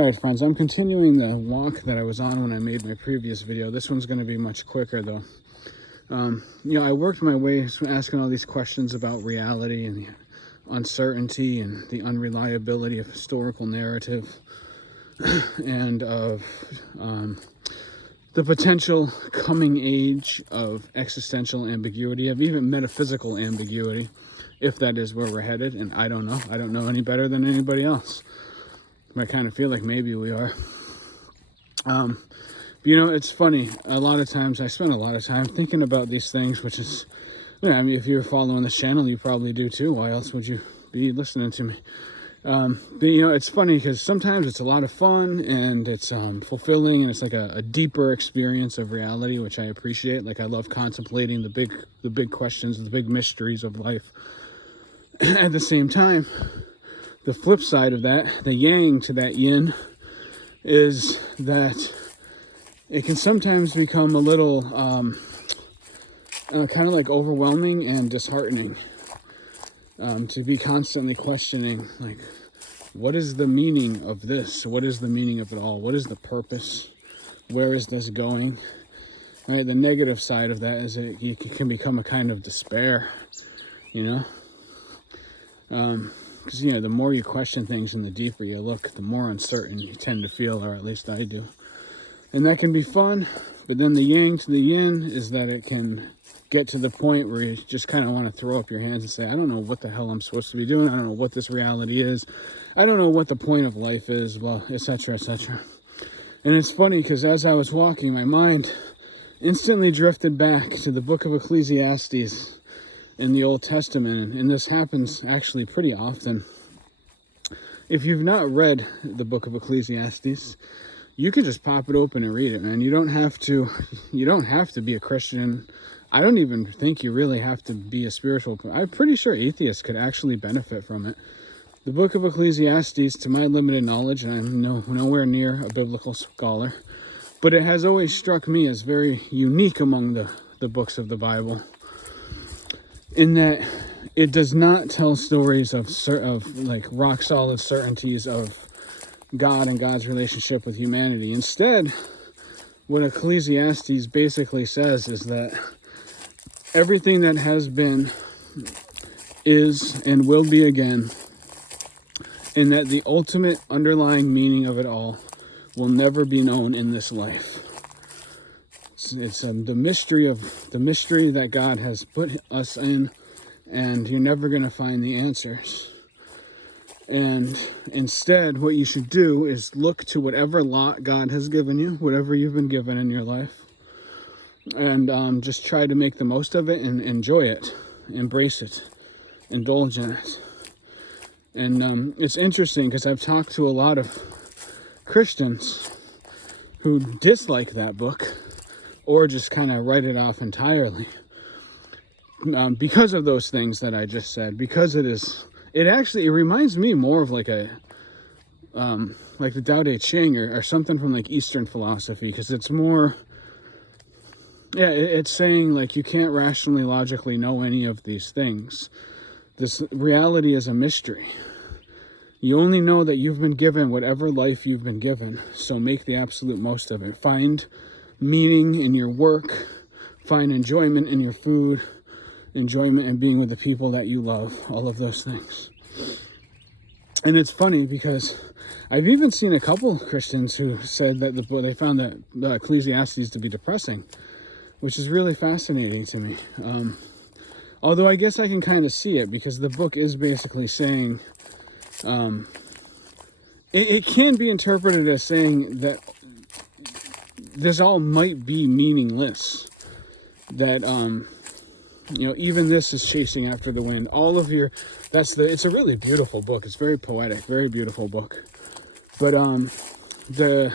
Alright friends, I'm continuing the walk that I was on when I made my previous video. This one's going to be much quicker though. I worked my way asking all these questions about reality and the uncertainty and the unreliability of historical narrative and of the potential coming age of existential ambiguity, of even metaphysical ambiguity, if that is where we're headed. And I don't know. I don't know any better than anybody else. I kind of feel like maybe we are. But it's funny. A lot of times I spend a lot of time thinking about these things, which is, I mean, if you're following this channel, you probably do too. Why else would you be listening to me? But it's funny because sometimes it's a lot of fun and it's fulfilling, and it's like a deeper experience of reality, which I appreciate. Like I love contemplating the big questions, the big mysteries of life. At the same time, the flip side of that, the yang to that yin, is that it can sometimes become a little kind of like overwhelming and disheartening to be constantly questioning, like, what is the meaning of this? What is the meaning of it all? What is the purpose? Where is this going? Right? The negative side of that is that it can become a kind of despair, because the more you question things and the deeper you look, the more uncertain you tend to feel, or at least I do. And that can be fun, but then the yang to the yin is that it can get to the point where you just kind of want to throw up your hands and say, I don't know what the hell I'm supposed to be doing. I don't know what this reality is. I don't know what the point of life is, well, etc., etc. And it's funny because as I was walking, my mind instantly drifted back to the book of Ecclesiastes in the Old Testament, and this happens actually pretty often. If you've not read the book of Ecclesiastes, you can just pop it open and read it, man. You don't have to be a Christian. I don't even think you really have to be a spiritual. I'm pretty sure atheists could actually benefit from it. The book of Ecclesiastes, to my limited knowledge, and I'm nowhere near a biblical scholar, but it has always struck me as very unique among the books of the Bible, in that it does not tell stories of like rock solid certainties of God and God's relationship with humanity. Instead, what Ecclesiastes basically says is that everything that has been, is, and will be again, and that the ultimate underlying meaning of it all will never be known in this life. It's the mystery that God has put us in, and you're never going to find the answers. And instead, what you should do is look to whatever lot God has given you, whatever you've been given in your life, and just try to make the most of it and enjoy it, embrace it, indulge in it. And it's interesting because I've talked to a lot of Christians who dislike that book, or just kind of write it off entirely, because of those things that I just said. Because it reminds me more of like the Tao Te Ching or something from like Eastern philosophy, because it's more, it's saying like you can't rationally, logically know any of these things. This reality is a mystery. You only know that you've been given whatever life you've been given, so make the absolute most of it. Find meaning in your work, find enjoyment in your food, enjoyment in being with the people that you love, all of those things. And it's funny because I've even seen a couple Christians who said that they found that the Ecclesiastes to be depressing, which is really fascinating to me. Although I guess I can kind of see it, because the book is basically saying, it can be interpreted as saying that this all might be meaningless, that even this is chasing after the wind. All of your, it's a really beautiful book. It's very poetic, very beautiful book. But the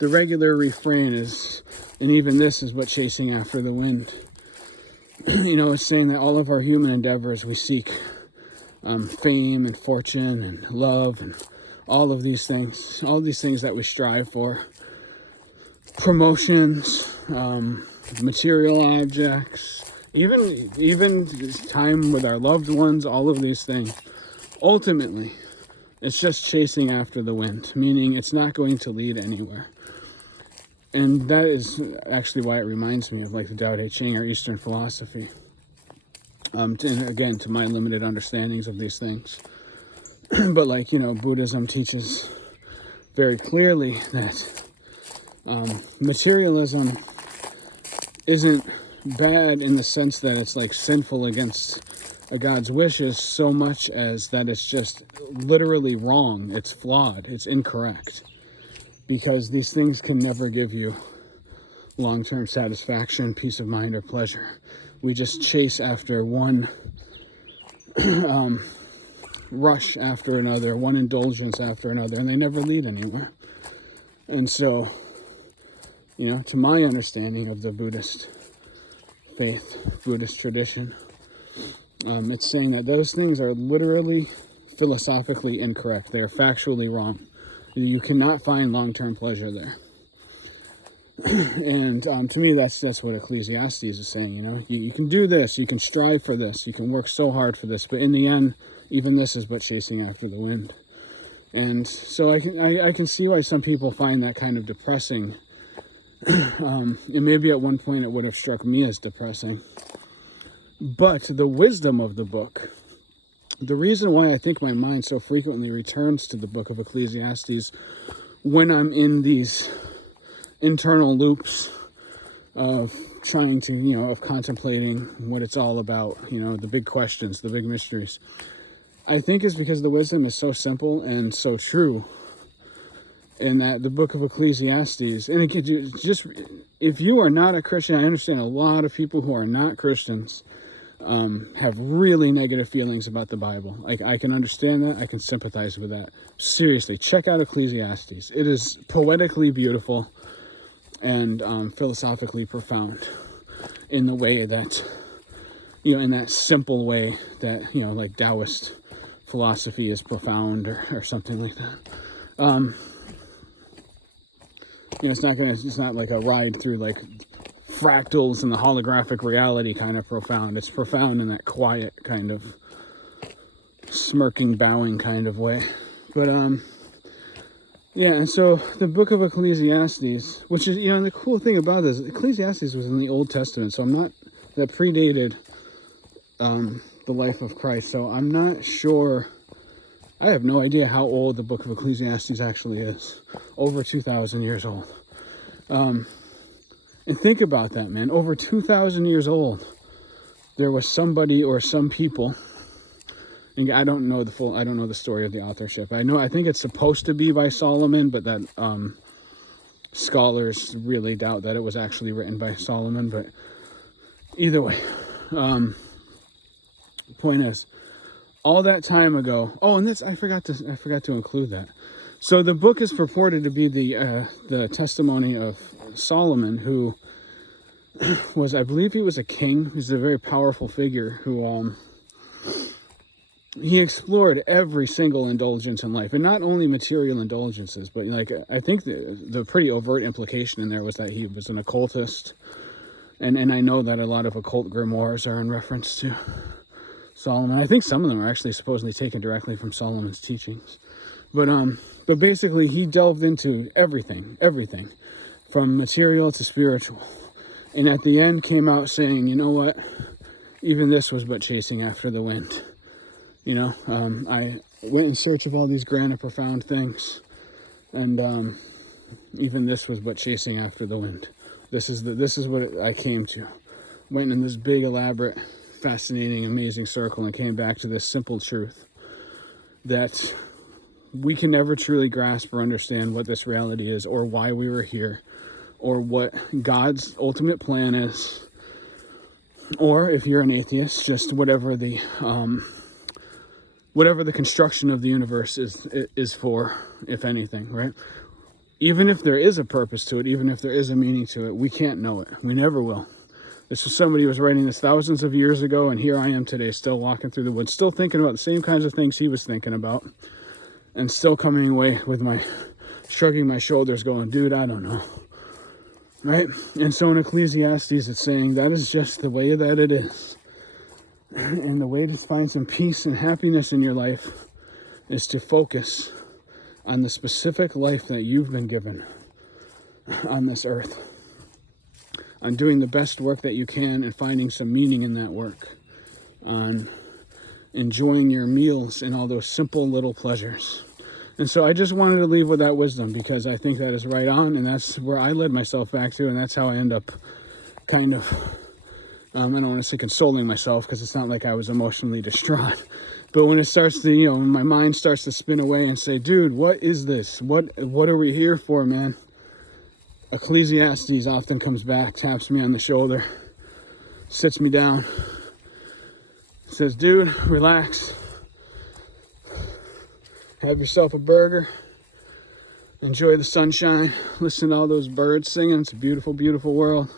regular refrain is, and even this is but chasing after the wind. It's saying that all of our human endeavors, we seek fame and fortune and love and all these things that we strive for. Promotions, material objects, even time with our loved ones, all of these things. Ultimately, It's just chasing after the wind, meaning it's not going to lead anywhere. And that is actually why it reminds me of like the Tao Te Ching or Eastern philosophy. And again, to my limited understandings of these things. But like, Buddhism teaches very clearly that materialism isn't bad in the sense that it's like sinful against a God's wishes, so much as that it's just literally wrong. It's flawed. It's incorrect. Because these things can never give you long-term satisfaction, peace of mind, or pleasure. We just chase after one rush after another, one indulgence after another, and they never lead anywhere. And so, to my understanding of the Buddhist faith, Buddhist tradition, it's saying that those things are literally philosophically incorrect. They are factually wrong. You cannot find long-term pleasure there. And to me, that's what Ecclesiastes is saying. You can do this, you can strive for this, you can work so hard for this, but in the end, even this is but chasing after the wind. And so I can see why some people find that kind of depressing. And maybe at one point it would have struck me as depressing. But the wisdom of the book, the reason why I think my mind so frequently returns to the book of Ecclesiastes when I'm in these internal loops of trying to, of contemplating what it's all about, the big questions, the big mysteries, I think is because the wisdom is so simple and so true. And that the book of Ecclesiastes, and if you are not a Christian, I understand a lot of people who are not Christians have really negative feelings about the Bible. Like, I can understand that. I can sympathize with that. Seriously, check out Ecclesiastes. It is poetically beautiful and philosophically profound in the way that, in that simple way that, like Taoist philosophy is profound or something like that. It's not like a ride through like fractals and the holographic reality kind of profound. It's profound in that quiet kind of smirking, bowing kind of way. But and so the book of Ecclesiastes, which is, and the cool thing about this, Ecclesiastes was in the Old Testament, so that predated the life of Christ, so I'm not sure. I have no idea how old the book of Ecclesiastes actually is. Over 2,000 years old. And think about that, man. Over 2,000 years old, there was somebody or some people, and I don't know the story of the authorship. I think it's supposed to be by Solomon, but that scholars really doubt that it was actually written by Solomon. But either way, point is, all that time ago. Oh, and I forgot to include that. So the book is purported to be the testimony of Solomon, who was, I believe he was a king. He's a very powerful figure who he explored every single indulgence in life, and not only material indulgences, but like I think the pretty overt implication in there was that he was an occultist, and I know that a lot of occult grimoires are in reference to Solomon. I think some of them are actually supposedly taken directly from Solomon's teachings, but basically he delved into everything from material to spiritual, and at the end came out saying, you know what, even this was but chasing after the wind. I went in search of all these grand and profound things, and even this was but chasing after the wind. This is what I came to. Went in this big, elaborate, fascinating, amazing circle and came back to this simple truth that we can never truly grasp or understand what this reality is, or why we were here, or what God's ultimate plan is, or if you're an atheist, just whatever the construction of the universe is for, if anything, right? Even if there is a purpose to it, even if there is a meaning to it, we can't know it. We never will. This was somebody who was writing this thousands of years ago, and here I am today, still walking through the woods, still thinking about the same kinds of things he was thinking about, and still coming away with shrugging my shoulders going, dude, I don't know, right? And so in Ecclesiastes, it's saying that is just the way that it is. And the way to find some peace and happiness in your life is to focus on the specific life that you've been given on this earth, on doing the best work that you can and finding some meaning in that work, on enjoying your meals and all those simple little pleasures. And so I just wanted to leave with that wisdom, because I think that is right on, and that's where I led myself back to, and that's how I end up kind of, I don't want to say consoling myself, because it's not like I was emotionally distraught. But when it starts to, when my mind starts to spin away and say, dude, what is this? What are we here for, man? Ecclesiastes often comes back, taps me on the shoulder, sits me down, says, dude, relax. Have yourself a burger. Enjoy the sunshine. Listen to all those birds singing. It's a beautiful, beautiful world.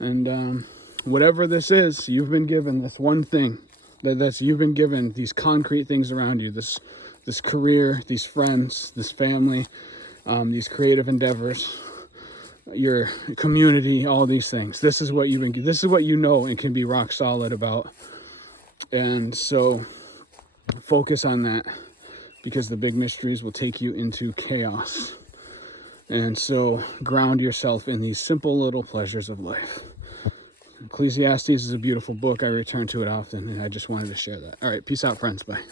And whatever this is, you've been given this one thing. You've been given these concrete things around you, this career, these friends, this family, these creative endeavors, your community, all these things. This is what you've been given. This is what you know and can be rock solid about. And so focus on that, because the big mysteries will take you into chaos. And so ground yourself in these simple little pleasures of life. Ecclesiastes is a beautiful book. I return to it often, and I just wanted to share that. All right, peace out, friends. Bye.